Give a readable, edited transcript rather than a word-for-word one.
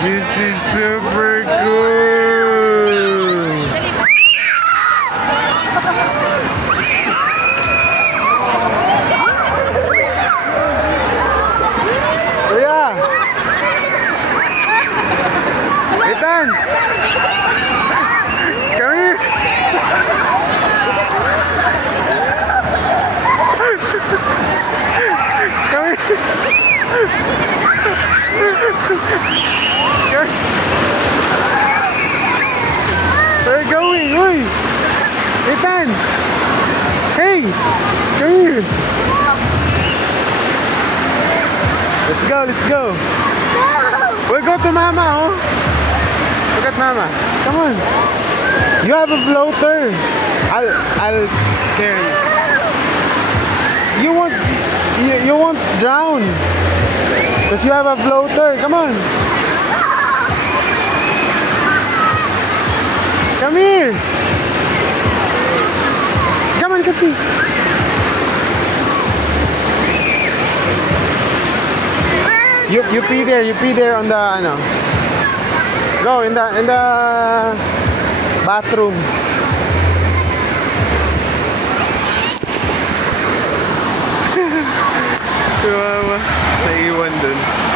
This is super cool. Kuya! Ethan! Come here! Come here! Where are you going? Uy! Ethan! Hey! Come here! Let's go, let's go! We'll go to Mama, oh! Look at Mama. Come on! You have a floater! I'll carry you. You won't drown! Because you have a floater. Come on! Come here! Come on, Kapi! You pee there on the ano. Go in the bathroom. Kawawa, naiwan dun.